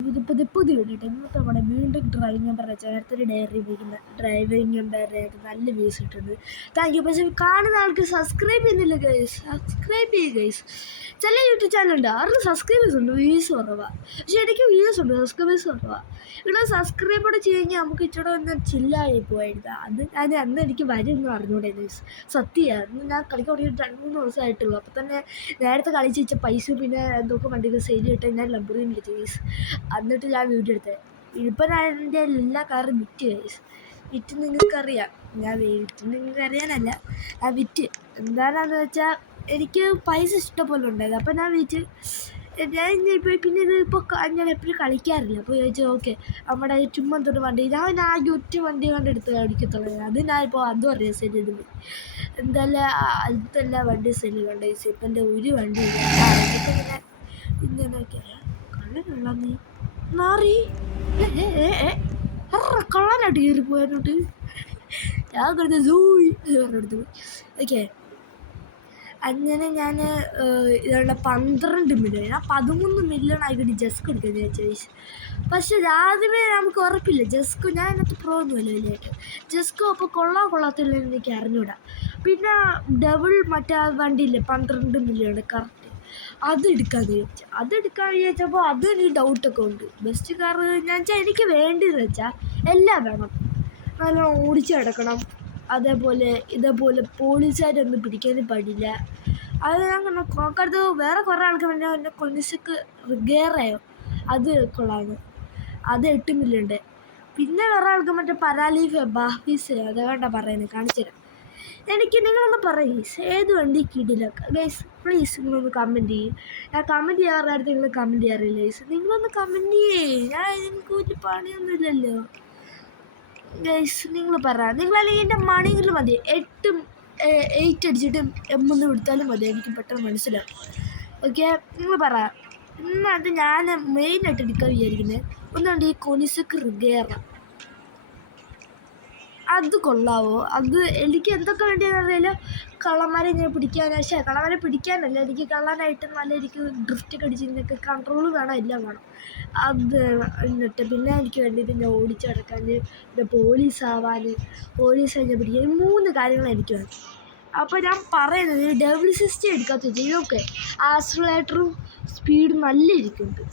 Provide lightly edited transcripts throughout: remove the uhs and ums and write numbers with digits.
ഇതിപ്പോൾ പുതിയ വീഡിയോ ഇന്നത്തെ നമ്മുടെ വീണ്ടും ഡ്രൈവിംഗ് നമ്പർ ചേർത്തൊരു ഡയറി ഉപയോഗിക്കുന്ന ഡ്രൈവിംഗ് നമ്പറായിട്ട് നല്ല വ്യൂസ് ഇട്ടുണ്ട്. Thank you. പക്ഷേ കാണുന്ന ആൾക്ക് സബ്സ്ക്രൈബ് ചെയ്യുന്നില്ല ഗൈസ്, സബ്സ്ക്രൈബ് ചെയ്യുക ഗൈസ്. ചില യൂട്യൂബ് ചാനലുണ്ട് അവർക്ക് സബ്സ്ക്രൈബേഴ്സ് ഉണ്ട്, വ്യൂസ് കുറവാണ്. പക്ഷേ എനിക്ക് വ്യൂസ് ഉണ്ട്, സബ്സ്ക്രൈബേഴ്സ് കുറവാണ്. ഇവിടെ സബ്സ്ക്രൈബോടെ ചെയ്ത് കഴിഞ്ഞാൽ നമുക്ക് ഇച്ചിരി ഒന്ന് ചില്ലായി പോയത്. അത് അന്ന് എനിക്ക് വരുമെന്ന് അറിഞ്ഞൂടെ ഗൈസ്, സത്യമാണ്. ഞാൻ കളിക്കാൻ തുടങ്ങിയിട്ട് 2-3 ദിവസമായിട്ടുള്ളൂ. അപ്പോൾ തന്നെ നേരത്തെ കളിച്ച് വെച്ച പൈസ പിന്നെ എന്തൊക്കെ വണ്ടികൾ സെയിൽ ചെയ്തിട്ട് ഞാൻ ലംബോർഗിനി എടുത്തു ഗൈസ്. എന്നിട്ട് ഞാൻ വീഡിയോ എടുത്തത്. ഇപ്പം ഞാൻ എൻ്റെ എല്ലാ കാറും വിറ്റ് ഗൈസ്. വിറ്റ് നിങ്ങൾക്കറിയാം, നിങ്ങൾക്കറിയാനല്ല, ഞാൻ വിറ്റ്. എന്താണെന്ന് വെച്ചാൽ എനിക്ക് പൈസ ഇഷ്ടംപോലെ ഉണ്ടായത്. അപ്പം ഞാൻ വിറ്റ്. ഞാൻ പിന്നെ ഇത് ഞാൻ എപ്പോഴും കളിക്കാറില്ല. അപ്പോൾ ചോദിച്ചു ഓക്കെ നമ്മുടെ ചുമ്മന്തൊരു വണ്ടി, ഞാൻ ആകെ ഒറ്റ വണ്ടി കണ്ടെടുത്ത് കളിക്കത്തുള്ളൂ. അത് ഞാൻ ഇപ്പോൾ അതും അറിയാം സെല് ചെയ്ത്. എന്തെല്ലാം വണ്ടി സെല് കണ്ട ഗൈസ്. ഇപ്പം എൻ്റെ ഒരു വണ്ടി ഇങ്ങനെയൊക്കെ കള്ളനുള്ള നീ മാറി കള്ളനായിട്ട് കയറിപ്പോയതിനോട്ട് ഞാൻ കരുത് സൂയി പറഞ്ഞെടുത്തു. ഓക്കെ, അങ്ങനെ ഞാൻ ഇതുള്ള 12 മില്യൺ, ഞാൻ 13 മില്യൺ ആയിക്കോട്ടെ ജസ്ക് എടുക്കുന്നത് വിചാരിച്ചു. പക്ഷെ ആദ്യമേ നമുക്ക് ഉറപ്പില്ല ജസ്കോ, ഞാൻ അതിനകത്ത് പ്രോ ഒന്നുമില്ല വലിയായിട്ട്. ജസ്കോ അപ്പോൾ കൊള്ളാത്തില്ല എനിക്ക് അറിഞ്ഞൂടാ. പിന്നെ ഡബിൾ മറ്റേ വണ്ടിയില്ലേ 12 മില്യൺ കറക്റ്റ്, അതെടുക്കാമെന്ന് വിചാരിച്ചപ്പോൾ അതൊരു ഡൗട്ടൊക്കെ ഉണ്ട്. ബെസ്റ്റ് കാർ ഞാൻ വെച്ചാൽ എനിക്ക് വേണ്ടതെന്ന് വെച്ചാൽ എല്ലാം വേണം. നല്ല ഓടിച്ച് കിടക്കണം, ഇതേപോലെ പോലീസുകാരൊന്നും പിടിക്കാനും പാടില്ല. അത് ഞാൻ നോക്കരുത്. വേറെ കുറേ ആൾക്ക് വേണ്ടി എൻ്റെ കൊനിസക്ക് റിഗേറയോ അത് കൊള്ളാമെന്ന്, അത് 8 മില്യൺ. പിന്നെ വേറെ ആൾക്ക് മറ്റേ പരാലീഫ് ബാഫീസ് അതുകൊണ്ടാണ് പറയുന്നത്, കാണിച്ചു തരാം. എനിക്ക് നിങ്ങളൊന്ന് പറയും ഏത് വണ്ടി കിടിലൊക്കെ ഗൈസ്. പ്ലീസ് നിങ്ങളൊന്ന് കമൻറ്റ് ചെയ്യും. ഞാൻ കമൻറ്റ് ചെയ്യാറുള്ള അടുത്ത് നിങ്ങൾ കമൻറ്റ് ചെയ്യാറില്ല ഗൈസ്. നിങ്ങളൊന്ന് കമൻറ്റ് ചെയ്യേ, ഞാൻ എനിക്ക് ഒരു പണിയൊന്നുമില്ലല്ലോ ഗൈസ്. നിങ്ങൾ പറ, നിങ്ങളല്ലെങ്കിൽ എൻ്റെ മണികൾ മതി 8 അടിച്ചിട്ട് M1 കൊടുത്താലും മതി, എനിക്ക് പെട്ടെന്ന് മനസ്സിലാവും. ഓക്കെ, നിങ്ങൾ പറ. ഇന്നത് ഞാൻ മെയിനായിട്ട് എടുക്കാൻ വിചാരിക്കുന്നത് ഒന്നുണ്ട് ഈ കൊനിസക്ക് റിഗേറ. അത് കൊള്ളാവോ? അത് എനിക്ക് എന്തൊക്കെ വേണ്ടിയെന്ന് അറിയില്ല. കള്ളന്മാരെ ഇങ്ങനെ കള്ളന്മാരെ പിടിക്കാനല്ല, എനിക്ക് കള്ളനായിട്ട് നല്ല എനിക്ക് ഡ്രിഫ്റ്റൊക്കെ അടിച്ചിരുന്നൊക്കെ കൺട്രോൾ വേണം, എല്ലാം വേണം. അത് എന്നിട്ട് പിന്നെ എനിക്ക് വേണ്ടിയിട്ട് ഞാൻ ഓടിച്ച് കിടക്കാൻ, പിന്നെ പോലീസ് കഴിഞ്ഞാൽ പിടിക്കാൻ, 3 കാര്യങ്ങൾ എനിക്ക് വേണം. അപ്പോൾ ഞാൻ പറയുന്നത് ഡബിൾ സിസ്റ്റം എടുക്കാത്ത ഇതൊക്കെ ആക്സിലറേറ്ററും സ്പീഡും നല്ല ഇരിക്കുന്നുണ്ട്,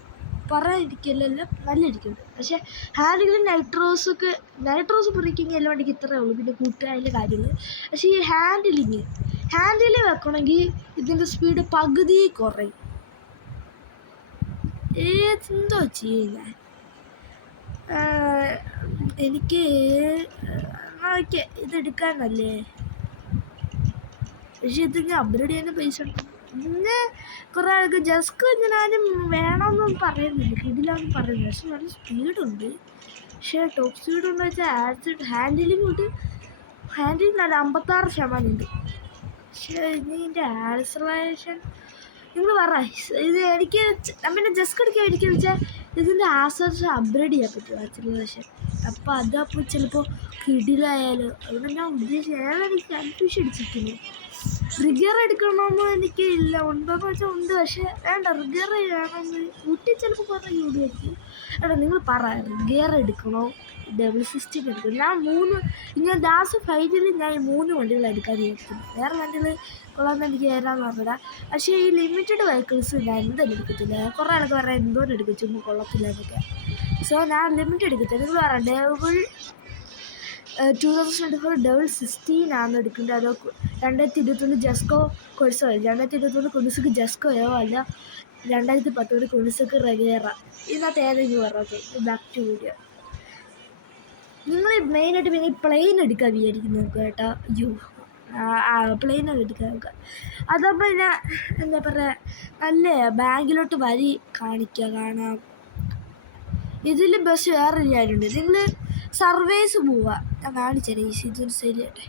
പറയാതിരിക്കില്ലല്ലോ, നല്ല ഇരിക്കുന്നുണ്ട്. പക്ഷേ ഹാൻഡിൽ നൈട്രോസ് ബ്രേക്കിങ് എല്ലാം വണ്ടിക്ക് ഇത്രയേ ഉള്ളൂ, പിന്നെ കൂട്ടുകാരിലെ കാര്യങ്ങൾ. പക്ഷേ ഈ ഹാൻഡിൽ വെക്കണമെങ്കിൽ ഇതിൻ്റെ സ്പീഡ് പകുതി കുറയും. എന്തോ ചെയ്യുക എനിക്ക് ഓക്കെ ഇതെടുക്കാനല്ലേ. പക്ഷെ ഇത് ഞാൻ അപ്ഗ്രേഡ് ചെയ്യുന്ന പൈസ ഉണ്ട്. പിന്നെ കുറേ ആൾക്ക് ജസ്കോ ഞാനും വേണമെന്നൊന്നും പറയുന്നില്ല, ഇതിലാണെന്ന് പറയുന്നത്. പക്ഷെ നല്ല സ്പീഡുണ്ട്. പക്ഷേ ടോപ്പ് സ്പീഡുണ്ടെന്ന് വെച്ചാൽ ഹാൻഡിലിംഗ് നല്ല 56% ഉണ്ട്. പക്ഷേ ഇതിൻ്റെ ആക്സലറേഷൻ നിങ്ങൾ പറ. ഇത് എനിക്ക് പിന്നെ ജസ്കോ എടുക്കാൻ ഇരിക്കുകയെന്ന് വെച്ചാൽ ഇതിൻ്റെ ആക്സലറേഷൻ അപ്ഗ്രേഡ് ചെയ്യാൻ പറ്റും ആക്സലറേഷൻ. അപ്പോൾ അതപ്പോൾ ചിലപ്പോൾ കിടിലായാലും അതുകൊണ്ട് ഞാൻ എനിക്ക് കൺഫ്യൂഷൻ അടിച്ചിരിക്കുന്നു. റിഗർ എടുക്കണമെന്ന് എനിക്ക് ഇല്ല, ഉണ്ടോയെന്ന് വെച്ചാൽ ഉണ്ട്. പക്ഷേ വേണ്ട, റിഗർ വേണമെന്ന് ഊട്ടി ചിലപ്പോൾ കുറേ യൂടിയായിരിക്കും. നിങ്ങൾ പറ, റിഗർ എടുക്കണോ ഡബിൾ സിസ്റ്റം എടുക്കണം? ഞാൻ ലാസ്റ്റ് ഫൈനലിൽ ഞാൻ 3 വണ്ടികൾ എടുക്കാൻ വിചാരിക്കുന്നു. വേറെ വണ്ടികൾ കൊള്ളാമെന്ന് എനിക്ക് തരാമെന്ന് പറഞ്ഞില്ല. പക്ഷേ ഈ ലിമിറ്റഡ് വെഹിക്കിൾസ് ഞാൻ എന്തായാലും എടുക്കത്തില്ല. കുറേ ആൾക്ക് പറയാൻ എന്തോരം എടുക്കും, ചുമ്മാ കൊള്ളത്തില്ല എന്നൊക്കെ. സോ ഞാൻ ലിമിറ്റഡ് എടുക്കത്തില്ല. നിങ്ങൾ പറ, 2024 ഡബിൾ 16 ആണ് എടുക്കേണ്ടത്, അതോ 2021 ജസ്കോ കൊഴ്സോ, 2021 കൊനിസക്ക് ജസ്കോയോ, അല്ല 2019 കൊനിസക്ക് റഗേറ, ഇതിനകത്ത് ഏതെങ്കിലും പറഞ്ഞത്. Back to video. നിങ്ങൾ മെയിനായിട്ട് പിന്നെ ഈ പ്ലെയിൻ എടുക്കാൻ വിചാരിക്കുന്നു നോക്കുക കേട്ടോ. പ്ലെയിനൊക്കെ എടുക്കാൻ നോക്കുക. അതപ്പോൾ പിന്നെ എന്താ പറയുക, നല്ല ബാങ്കിലോട്ട് വരി കാണാം. ഇതിൽ ബസ് വേറെ ഞാനുണ്ട്. നിങ്ങൾ സർവേസ് പോവുക, ഞാൻ കാണിച്ചേ ഈ സീസൺ സെയിൽ ചെയ്യട്ടെ.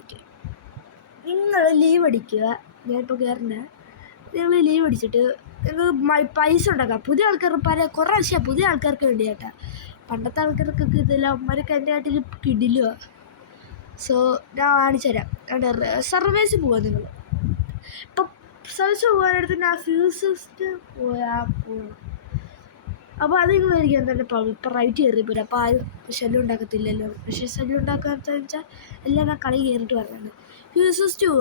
ഓക്കെ, നിങ്ങൾ ലീവ് അടിക്കുക. ഞാനിപ്പോൾ കയറണ്ട. നിങ്ങൾ ലീവ് അടിച്ചിട്ട് നിങ്ങൾ പൈസ ഉണ്ടാക്കുക. പുതിയ ആൾക്കാർ കുറേ പുതിയ ആൾക്കാർക്ക് വേണ്ടി കേട്ടാ. പണ്ടത്തെ ആൾക്കാർക്കൊക്കെ ഇതില്ല, അമ്മമാരൊക്കെ എൻ്റെ നാട്ടിൽ കിടിലുക. സോ ഞാൻ കാണിച്ചു തരാം. സർവേസ് പോവുക. ഇപ്പം സർവീസ് പോകാനടുത്ത് ഞാൻ ഫ്യൂസിസ്റ്റ് പോകണം. അപ്പോൾ അത് നിങ്ങൾ ഒരിക്കലും തന്നെ ഇപ്പോൾ റൈറ്റ് കയറി പോരും. അപ്പോൾ ആരും ശല്യം ഉണ്ടാക്കത്തില്ലല്ലോ. പക്ഷേ ശല്യം ഉണ്ടാക്കാത്തതെന്ന് വെച്ചാൽ എല്ലാം ആ കളി കയറിയിട്ട് പറയുന്നത്. ഫ്യൂസസ് 2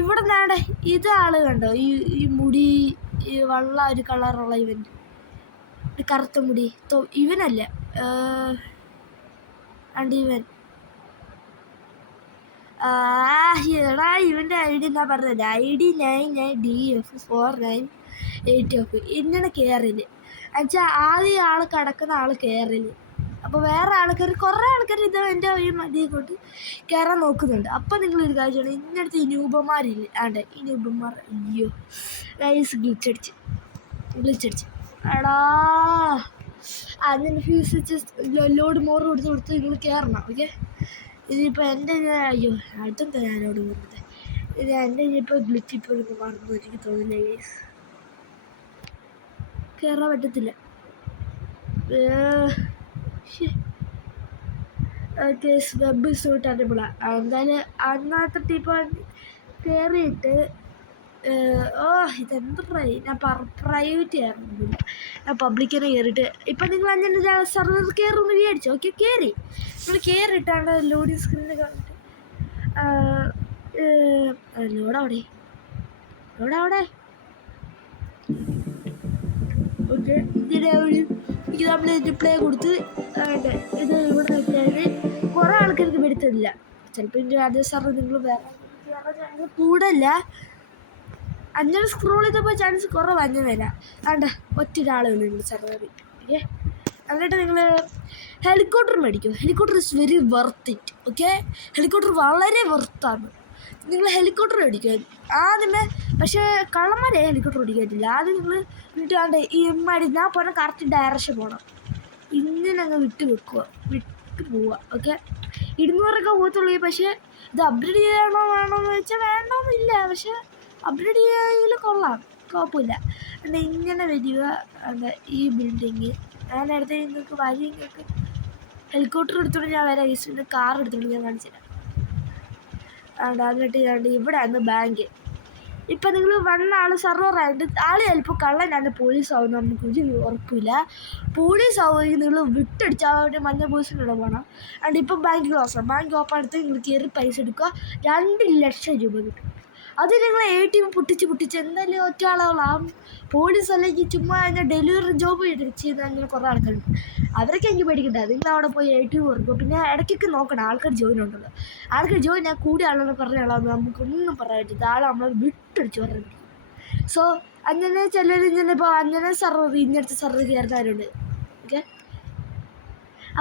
ഇവിടെ നാടെ ഇത് ആൾ കണ്ടോ, ഈ മുടി ഈ വെള്ള ഒരു കളറുള്ള കറുത്ത മുടി ഇവനല്ല, ആണ്ട് ഇവൻ എടാ ഇവൻ്റെ ID എന്നാ പറഞ്ഞത്, ID 99DF4980F. ഇങ്ങനെ കയറില് എന്നുവെച്ചാൽ ആദ്യം ആൾ കിടക്കുന്ന ആൾ കയറില്. അപ്പോൾ വേറെ ആൾക്കാർ കുറേ ആൾക്കാർ ഇത് എൻ്റെ ഈ മതിയെ കൊണ്ട് കയറാൻ നോക്കുന്നുണ്ട്. അപ്പം നിങ്ങളൊരു കാര്യമാണ്, ഇന്നടുത്ത് ഈ നൂപന്മാരില്ലേ, ഈ നൂപന്മാർ അയ്യോ ഗൈസ് ഗ്ലിച്ചടിച്ച് എടാ അതിന് ഫ്യൂസ് വെച്ച് ലോഡ് മോറ് കൊടുത്ത് നിങ്ങൾ കയറണം. ഓക്കെ, ഇതിപ്പോൾ എൻ്റെ അയ്യോ അടുത്തെന്താ ഞാനോട് പറഞ്ഞത്, ഇത് എൻ്റെ ഇനിയിപ്പോൾ ഗ്ലിച്ച് ഇപ്പോൾ മറന്നു എനിക്ക് തോന്നില്ല ഗൈസ്, കയറാൻ പറ്റത്തില്ല. കേസ് വെബ് സൂട്ട് അടിപൊളിയാണ്. എന്തായാലും അന്നത്തെ ടീപ്പ് കയറിയിട്ട് ഇതെന്താ ഞാൻ പ്രൈവറ്റ് കയറുന്നില്ല, ഞാൻ പബ്ലിക്കിനെ കയറിയിട്ട് ഇപ്പം നിങ്ങൾ അങ്ങനെ സർവർ കയറുമെന്ന് വിചാരിച്ചു. ഓക്കെ, കയറി നിങ്ങൾ കയറിയിട്ടാണ് ലോഡിങ് സ്ക്രീനിൽ കണ്ടിട്ട് ലോഡവിടെ ഓക്കെ. ഇതിൻ്റെ എനിക്ക് നമ്മൾ ഡിപ്ലേ കൊടുത്ത് ഇത് ഇവിടെ നോക്കിയാൽ കുറേ ആൾക്കാർക്ക് എടുത്തില്ല. ചിലപ്പോൾ ഇതിൻ്റെ അതേ സർവർ നിങ്ങൾ വേറെ കൂടല്ല അങ്ങനെ സ്ക്രോൾ ചെയ്തപ്പോൾ ചാൻസ് കുറവ് അഞ്ഞ വരാം. വേണ്ട ഒറ്റൊരാളേ ഉള്ളൂ നിങ്ങൾ സർവറിൽ. ഓക്കെ, എന്നിട്ട് നിങ്ങൾ ഹെലികോപ്റ്റർ മേടിക്കും. Helicopter is very worth it. Okay, helicopter വളരെ വർത്താണ്. നിങ്ങൾ ഹെലികോപ്റ്റർ മേടിക്കുക ആദ്യമേ. പക്ഷേ കള്ളന്മാരെ ഹെലികോപ്റ്റർ ഓടിക്കാൻ പറ്റില്ല. ആദ്യം നിങ്ങൾ എന്നിട്ട് വേണ്ട ഈ ഞാൻ പോകണം കറക്റ്റ് ഡയറക്ഷൻ പോകണം. ഇങ്ങനെ അങ്ങ് വിട്ട് പോവുക. ഓക്കെ, 200 പോകത്തുള്ളൂ. പക്ഷേ ഇത് അപ്ഗ്രേഡ് വേണമെന്ന് വെച്ചാൽ വേണമെന്നില്ല. പക്ഷേ അപ്ഗ്രേഡ് ചെയ്യാമെങ്കിൽ കൊള്ളാം, കുഴപ്പമില്ല. എന്താ ഇങ്ങനെ വരിക ഈ ബിൽഡിങ്. ഞാൻ അടുത്ത നിങ്ങൾക്ക് വഴി നിങ്ങൾക്ക് ഹെലികോപ്റ്റർ എടുത്തോണ്ട് ഞാൻ വരാം. ഈസ്റ്റിൻ്റെ കാർ എടുത്തോണ്ട് ഞാൻ കാണിച്ചില്ല. എന്നിട്ട് ഇവിടെ ആണ് ബാങ്ക്. ഇപ്പം നിങ്ങൾ വന്ന ആൾ സർവറായിട്ട് ആൾ ചിലപ്പോൾ കള്ളനാണ് പോലീസ് ആവുന്ന നമുക്കൊരു ഉറപ്പില്ല. പോലീസ് ആവുമെങ്കിൽ നിങ്ങൾ വിട്ടടിച്ച് അവരുടെ മഞ്ഞ പോലീസിനോട് പോകണം. അതുകൊണ്ട് ഇപ്പം ബാങ്ക് ക്ലോസ്. ബാങ്ക് ഓപ്പൺ എടുത്ത് നിങ്ങൾ കയറി പൈസ എടുക്കുക. 2 ലക്ഷം രൂപ കിട്ടും. അത് നിങ്ങൾ ATM പൊട്ടിച്ച് എന്തായാലും ഒറ്റ ആളുകളാവും. പോലീസ് അല്ലെങ്കിൽ ചുമ്മാ അതിൻ്റെ ഡെലിവറി ജോബ് ചെയ്യുന്ന അങ്ങനെ കുറേ ആൾക്കാരുണ്ട്. അവരൊക്കെ എനിക്ക് പേടിക്കണ്ട. നിങ്ങൾ അവിടെ പോയി ATM കൊടുക്കും. പിന്നെ ഇടയ്ക്കൊക്കെ നോക്കണം ആൾക്കാർ ജോയിൻ ഉണ്ടല്ലോ. ആൾക്കാർ ജോയിൻ ഞാൻ കൂടിയ ആളെന്ന് പറഞ്ഞ ആളാന്ന് നമുക്കൊന്നും പറയാൻ പറ്റില്ല. ആളെ നമ്മൾ വിട്ടടിച്ച് പറയാൻ പറ്റും. സോ അങ്ങനെ ചിലർ ഇങ്ങനെ ഇപ്പോൾ അങ്ങനെ സർവർ ഇങ്ങനത്തെ സർവർ കയറുന്നവരുണ്ട്. ഓക്കെ,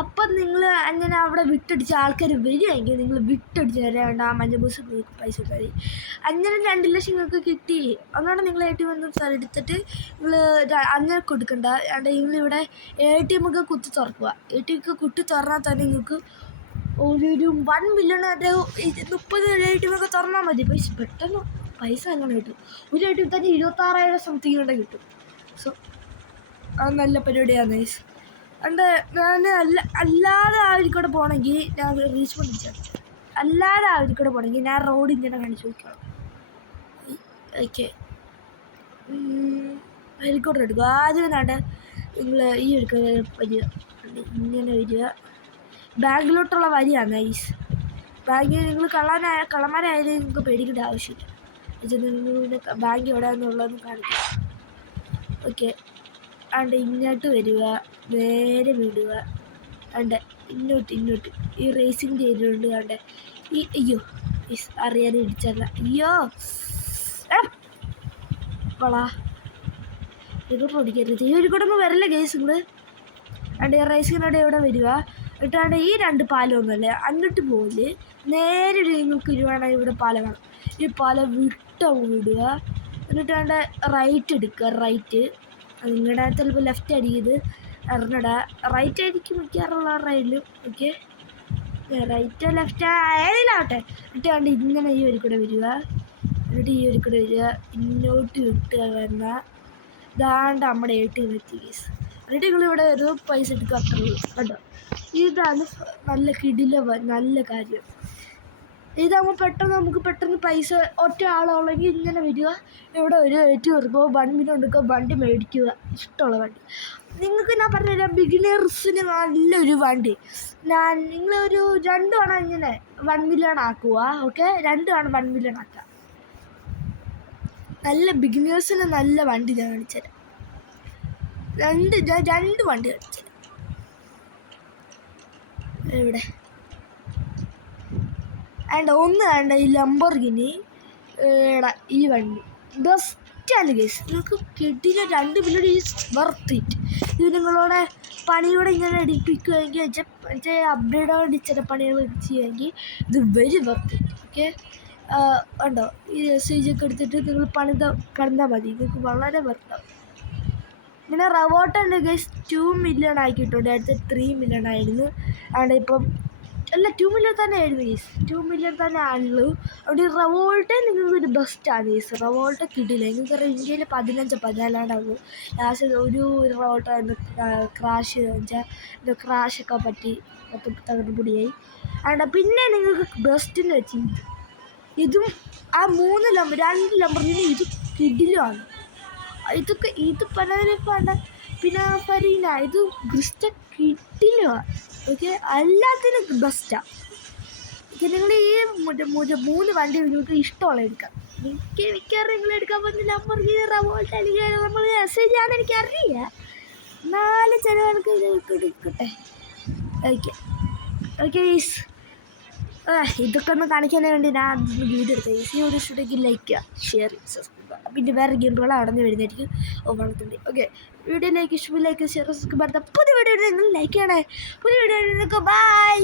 അപ്പം നിങ്ങൾ അങ്ങനെ അവിടെ വിട്ടടിച്ച ആൾക്കാർ വരികയെങ്കിൽ നിങ്ങൾ വിട്ടടിച്ച് തരാണ്ട് ആ മഞ്ഞ ബസ് പൈസ കൊടുത്താൽ മതി. അങ്ങനെ 2 ലക്ഷം നിങ്ങൾക്ക് കിട്ടി. അങ്ങനെ നിങ്ങൾ ATM എടുത്തിട്ട് നിങ്ങൾ അങ്ങനെ കൊടുക്കണ്ട. നിങ്ങളിവിടെ ATM ഒക്കെ കുത്തി തുറക്കുക. ATM ഒക്കെ കുത്തി തുറന്നാൽ തന്നെ നിങ്ങൾക്ക് ഒരു 1 മില്യൺ 30 ATM ഒക്കെ തുറന്നാൽ മതി. പെട്ടെന്ന് പൈസ അങ്ങനെ കിട്ടും. ഒരു ATM തന്നെ 26,000 സംതിങ് കൊണ്ട് കിട്ടും. സോ അത് നല്ല പരിപാടിയാണ് ഗൈസ്. ഞാൻ അല്ലാതെ ആവിരിക്കൂടെ പോകണമെങ്കിൽ ഞാൻ റീസ്പോണ്ട് വിചാരിച്ചു. അല്ലാതെ ആവിരിക്കൂടെ പോകണമെങ്കിൽ ഞാൻ റോഡ് ഇങ്ങനെ കാണിച്ചു നോക്കണം. ഓക്കെ, ഹെലികോപ്റ്റർ എടുക്കുക. ആദ്യം വേണ്ട നിങ്ങൾ ഈ എടുക്കുക വരിക. ഇങ്ങനെ വരിക. ബാങ്കിലോട്ടുള്ള വരിയാണ് നൈസ്. ബാങ്കിൽ നിങ്ങൾ കള്ളന്മാരായാലും നിങ്ങൾക്ക് പേടിക്കേണ്ട ആവശ്യമില്ല. നിങ്ങൾ ബാങ്ക് എവിടെയാണെന്നുള്ളതെന്ന് കാണിക്കുക. ഓക്കെ, ഇങ്ങോട്ട് വരിക, നേരെ വിടുക. ഇങ്ങോട്ട് ഈ റേസിങ് ചെയ്തുകൊണ്ട് ഈ അയ്യോ അറിയാതെ ഇടിച്ചല്ല. അയ്യോ വളാ ഹെലികോപ്റ്റർ ഓടിക്കരുത്. ഈ ഹെലികോപ്റ്റർ വരല്ലേ ഗൈസ്. നിങ്ങൾ റേസിങ്ങിനോടെ ഇവിടെ വരിക. എന്നിട്ടാണ്ട് ഈ 2 പാലമൊന്നുമല്ല അങ്ങോട്ട് പോകില്ല. നേരെ നിങ്ങൾക്ക് വരുവാണെങ്കിൽ ഇവിടെ പാലം വേണം. ഈ പാലം വിടുക. എന്നിട്ടാണ്ട് റൈറ്റ് എടുക്കുക. റൈറ്റ് നിങ്ങളുടെ ചിലപ്പോൾ ലെഫ്റ്റ് അടിയത് അറിഞ്ഞടാ. റൈറ്റ് ആയിരിക്കും മിക്കാറുള്ള റൈഡിലും. Okay, റൈറ്റോ left ഏതിലാവട്ടെ. എന്നിട്ടാണ്ട് ഇങ്ങനെ ഈ കൂടെ വരിക. എന്നിട്ട് ഈ കൂടെ വരിക. ഇങ്ങോട്ട് വിട്ടുക വന്നാൽ ഇതാണ്ട് നമ്മുടെ ATM എത്തി കേസ്. എന്നിട്ട് നിങ്ങളിവിടെ ഒരു പൈസ എടുക്കുക. അത്രയുള്ളൂ കേട്ടോ. ഇതാണ് നല്ല കിടില നല്ല കാര്യം. ഇതാകുമ്പോൾ പെട്ടെന്ന് നമുക്ക് പെട്ടെന്ന് പൈസ ഒറ്റ ആളുള്ളെങ്കിൽ ഇങ്ങനെ വരിക, ഇവിടെ ഒരു വരുമ്പോൾ 1 മില്യൺ എടുക്കുക, വണ്ടി മേടിക്കുക, ഇഷ്ടമുള്ള വണ്ടി. നിങ്ങൾക്ക് ഞാൻ പറഞ്ഞുതരാം, ബിഗിനേഴ്സിന് നല്ലൊരു വണ്ടി. നിങ്ങളൊരു 2 തവണ ഇങ്ങനെ 1 മില്യൺ ആക്കുക. ഓക്കെ, 2 തവണ 1 മില്യൺ ആക്കുക. നല്ല ബിഗിനേഴ്സിന് നല്ല വണ്ടി ഞാൻ കാണിച്ചുതരാം. രണ്ട് വണ്ടി കാണിച്ചുതരാം. ഇവിടെ ഒന്ന് വേണ്ട ഈ ലംബോർഗിനി, ഈ വണ്ടി ബെസ്റ്റാണ് ഗൈസ്. നിങ്ങൾക്ക് കിട്ടിയ 2 മില്യൺ ഈസ് വർത്ത് ഇറ്റ്. ഇത് നിങ്ങളോടെ പണിയോടെ ഇങ്ങനെ അടിപ്പിക്കുകയെങ്കിൽ അപ്ഡേറ്റ് അടിച്ചിട്ട പണികൾ ചെയ്യുമെങ്കിൽ ഇത് വെരി വർത്ത് ഇറ്റ്. ഓക്കെ, ഉണ്ടോ ഈ SIG എടുത്തിട്ട് നിങ്ങൾ പണിതാൽ മതി, നിങ്ങൾക്ക് വളരെ വർത്താവും. പിന്നെ റവോട്ടുണ്ട് ഗൈസ് 2 മില്യൺ ആക്കിയിട്ടുണ്ട്. അടുത്ത 3 മില്യൺ ആയിരുന്നു. അവിടെ ഇപ്പം അല്ല 2 മില്യൺ തന്നെ ആയിരുന്നു ഗൈസ്, 2 മില്യൺ തന്നെ ആണല്ലോ. അവിടെ റവോൾട്ട് നിങ്ങൾക്കൊരു ബെസ്റ്റാണ് ഗൈസ്. റവോൾട്ട് കിട്ടില്ല, നിങ്ങൾക്ക് ഇന്ത്യയിൽ 15-14 ലാസ്റ്റ് ഒരു റവോൾട്ട് ക്രാഷൊക്കെ പറ്റി തകർന്നുപൊടിയായി. പിന്നെ നിങ്ങൾക്ക് ബെസ്റ്റിൻ്റെ വെച്ച് ഇതും ആ 2 ലംബോർഗിനി ഇത് കിടിലുമാണ്. ഇത് പലതിനെക്കാണ്ട പിന്നെ ഫരീന ഇത് ക്രിസ്റ്റ കിട്ടിലുമാണ്. ഓക്കെ, എല്ലാത്തിനും ബെസ്റ്റാണ്. ഓക്കെ, നിങ്ങൾ ഈ 3 വണ്ടി നിങ്ങൾക്ക് ഇഷ്ടമുള്ള എടുക്കാം. മിക്കവാറും നിങ്ങൾ എടുക്കാൻ പറ്റുന്ന ലംബോർഗിനി, റവോൾട്ട് അല്ലെങ്കിൽ നമ്മൾ SIG ആണ് എനിക്കറിയാം. 4 ചിലവർക്ക് ഇത് എടുക്കട്ടെ. ഓക്കെ ഓക്കെ ഗൈസ്, ഇതൊക്കെ ഒന്ന് കാണിക്കാൻ വേണ്ടി ഞാൻ വീഡിയോ എടുത്തത്. ഈ ഒരു ഇഷ്ടമെങ്കിൽ ലൈക്ക് ചെയ്യുക, ഷെയർ ചെയ്യുക, സബ്സ്ക്രൈബ്. പിന്നെ വേറെ ഗെയിമുകൾ അവിടെ നിന്ന് വരുന്നതായിരിക്കും വളർത്തുന്നത്. Okay, video like share subscribe. പുതിയ വീഡിയോ നിങ്ങൾ ലൈക്ക് ചെയ്യണേ. പുതിയ വീഡിയോ ബൈ.